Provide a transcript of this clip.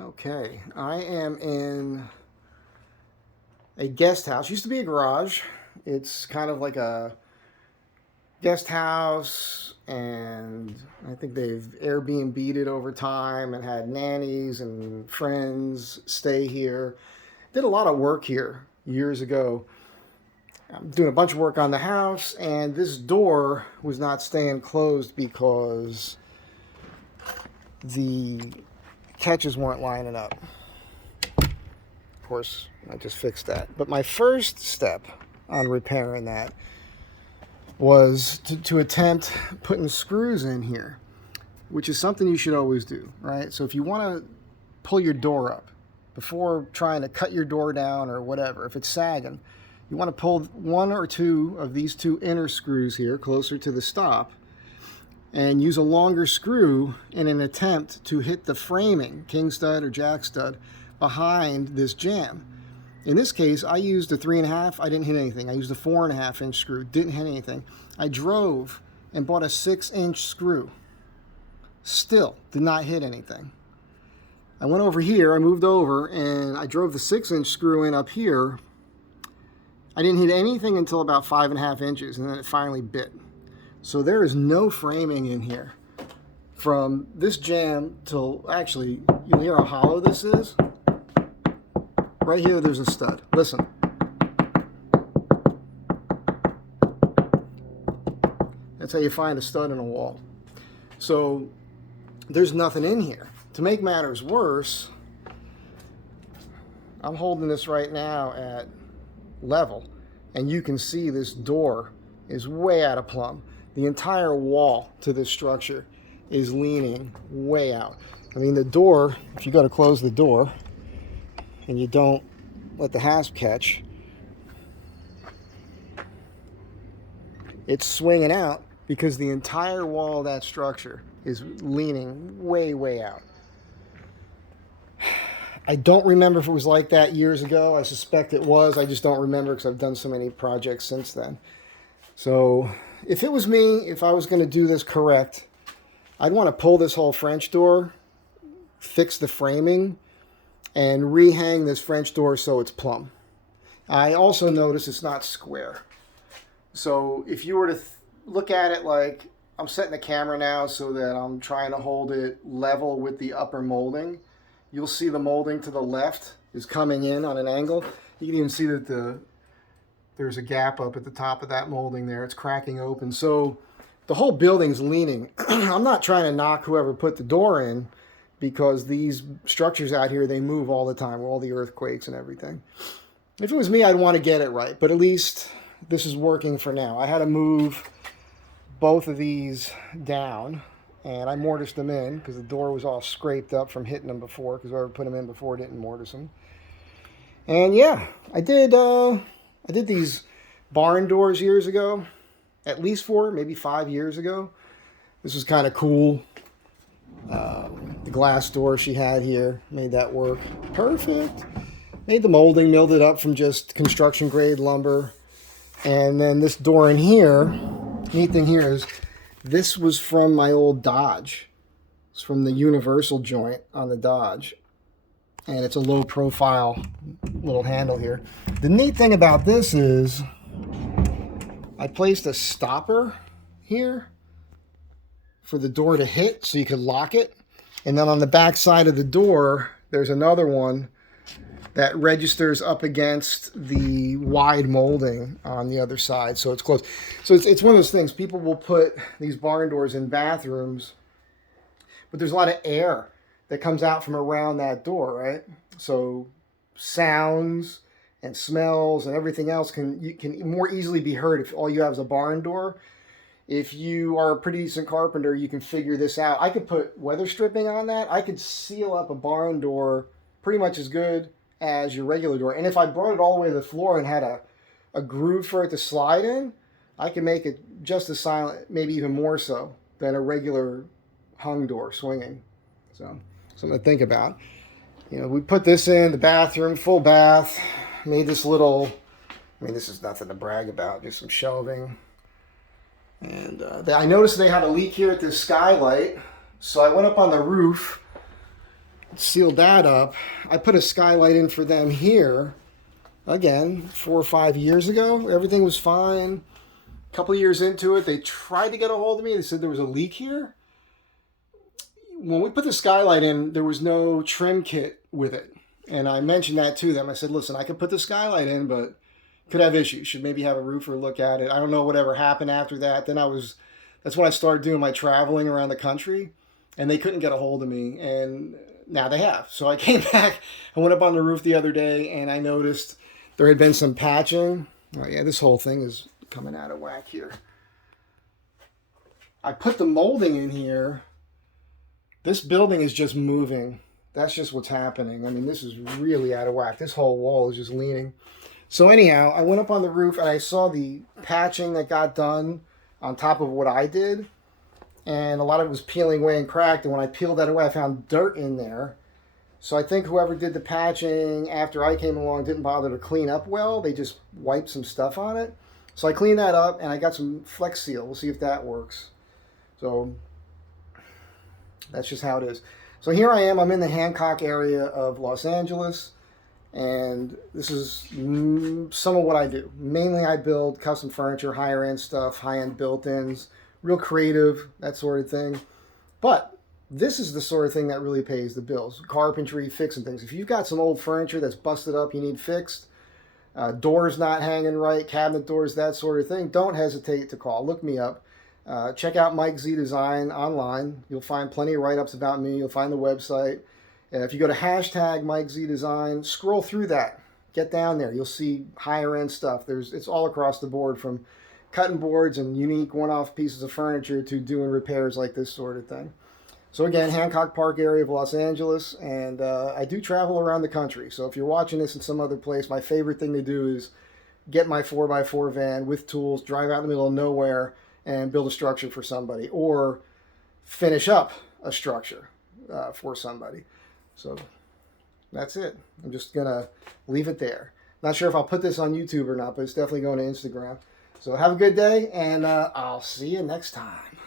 Okay, I am in a guest house. Used to be a garage. It's kind of like a guest house, and I think they've Airbnb'd it over time and had nannies and friends stay here. Did a lot of work here years ago. I'm doing a bunch of work on the house, and this door was not staying closed because the catches weren't lining up. Of course, I just fixed that. But my first step on repairing that was to attempt putting screws in here, which is something you should always do, right? So if you want to pull your door up before trying to cut your door down or whatever, if it's sagging, you want to pull one or two of these two inner screws here closer to the stop and use a longer screw in an attempt to hit the framing, king stud or jack stud, behind this jamb. In this case, I used a 3.5. I didn't hit anything. I used a 4.5-inch screw. Didn't hit anything. I drove and bought a 6-inch screw. Still did not hit anything. I went over here. I moved over and I drove the 6-inch screw in up here. I didn't hit anything until about 5.5 inches, and then it finally bit. So there is no framing in here. From this jamb till, actually, you'll hear how hollow this is. Right here, there's a stud. Listen. That's how you find a stud in a wall. So there's nothing in here. To make matters worse, I'm holding this right now at level, and you can see this door is way out of plumb. The entire wall to this structure is leaning way out. I mean, the door, if you go to close the door and you don't let the hasp catch, it's swinging out because the entire wall of that structure is leaning way out. I don't remember if it was like that years ago. I suspect it was. I just don't remember because I've done so many projects since then. So if it was me, if I was going to do this correct, I'd want to pull this whole French door, fix the framing, and rehang this French door so it's plumb. I also notice it's not square. So if you were to look at it like, I'm setting the camera now so that I'm trying to hold it level with the upper molding, you'll see the molding to the left is coming in on an angle. You can even see that there's a gap up at the top of that molding there. It's cracking open. So the whole building's leaning. I'm not trying to knock whoever put the door in, because these structures out here, they move all the time with all the earthquakes and everything. If it was me, I'd want to get it right, but at least this is working for now. I had to move both of these down, and I mortised them in because the door was all scraped up from hitting them before, because whoever put them in before didn't mortise them. And yeah, I did these barn doors years ago, at least 4, maybe 5 years ago. This was kind of cool. The glass door she had here, made that work perfect. Made the molding, milled it up from just construction grade lumber. And then this door in here, neat thing here is this was from my old Dodge. It's from the universal joint on the Dodge. And it's a low profile little handle here. The neat thing about this is I placed a stopper here for the door to hit so you could lock it. And then on the back side of the door, there's another one that registers up against the wide molding on the other side, so it's closed. So it's one of those things. People will put these barn doors in bathrooms, but there's a lot of air that comes out from around that door, right? So sounds and smells and everything else can more easily be heard if all you have is a barn door. If you are a pretty decent carpenter, you can figure this out. I could put weather stripping on that. I could seal up a barn door pretty much as good as your regular door. And if I brought it all the way to the floor and had a groove for it to slide in, I can make it just as silent, maybe even more so, than a regular hung door swinging. So something to think about. You know, we put this in the bathroom, full bath, made this little, I mean, this is nothing to brag about, just some shelving. And I noticed they had a leak here at this skylight, so I went up on the roof sealed that up. I put a skylight in for them here, again, 4 or 5 years ago. Everything was fine. A couple years into it, they tried to get a hold of me. They said there was a leak here. When we put the skylight in, there was no trim kit with it. And I mentioned that to them. I said, listen, I could put the skylight in, but could have issues. Should maybe have a roofer look at it. I don't know whatever happened after that. That's when I started doing my traveling around the country, and they couldn't get a hold of me. And now they have. So I came back. I went up on the roof the other day, and I noticed there had been some patching. Oh yeah, this whole thing is coming out of whack here. I put the molding in here. This building is just moving. That's just what's happening. I mean, this is really out of whack. This whole wall is just leaning. So anyhow, I went up on the roof and I saw the patching that got done on top of what I did. And a lot of it was peeling away and cracked. And when I peeled that away, I found dirt in there. So I think whoever did the patching after I came along didn't bother to clean up well. They just wiped some stuff on it. So I cleaned that up and I got some Flex Seal. We'll see if that works. So that's just how it is. So here I am. I'm in the Hancock area of Los Angeles. And this is some of what I do. Mainly I build custom furniture, higher end stuff, high-end built-ins, real creative, that sort of thing. But this is the sort of thing that really pays the bills. Carpentry, fixing things. If you've got some old furniture that's busted up, you need fixed, doors not hanging right, cabinet doors, that sort of thing, don't hesitate to call. Look me up. Check out Mike Z Design online. You'll find plenty of write-ups about me. You'll find the website. If you go to hashtag Mike Z Design, scroll through that. Get down there. You'll see higher end stuff. It's all across the board, from cutting boards and unique one-off pieces of furniture to doing repairs like this sort of thing. So again, Hancock Park area of Los Angeles, and I do travel around the country. So if you're watching this in some other place, my favorite thing to do is get my 4x4 van with tools, drive out in the middle of nowhere, and build a structure for somebody, or finish up a structure for somebody. So that's it. I'm just going to leave it there. Not sure if I'll put this on YouTube or not, but it's definitely going to Instagram. So have a good day, and I'll see you next time.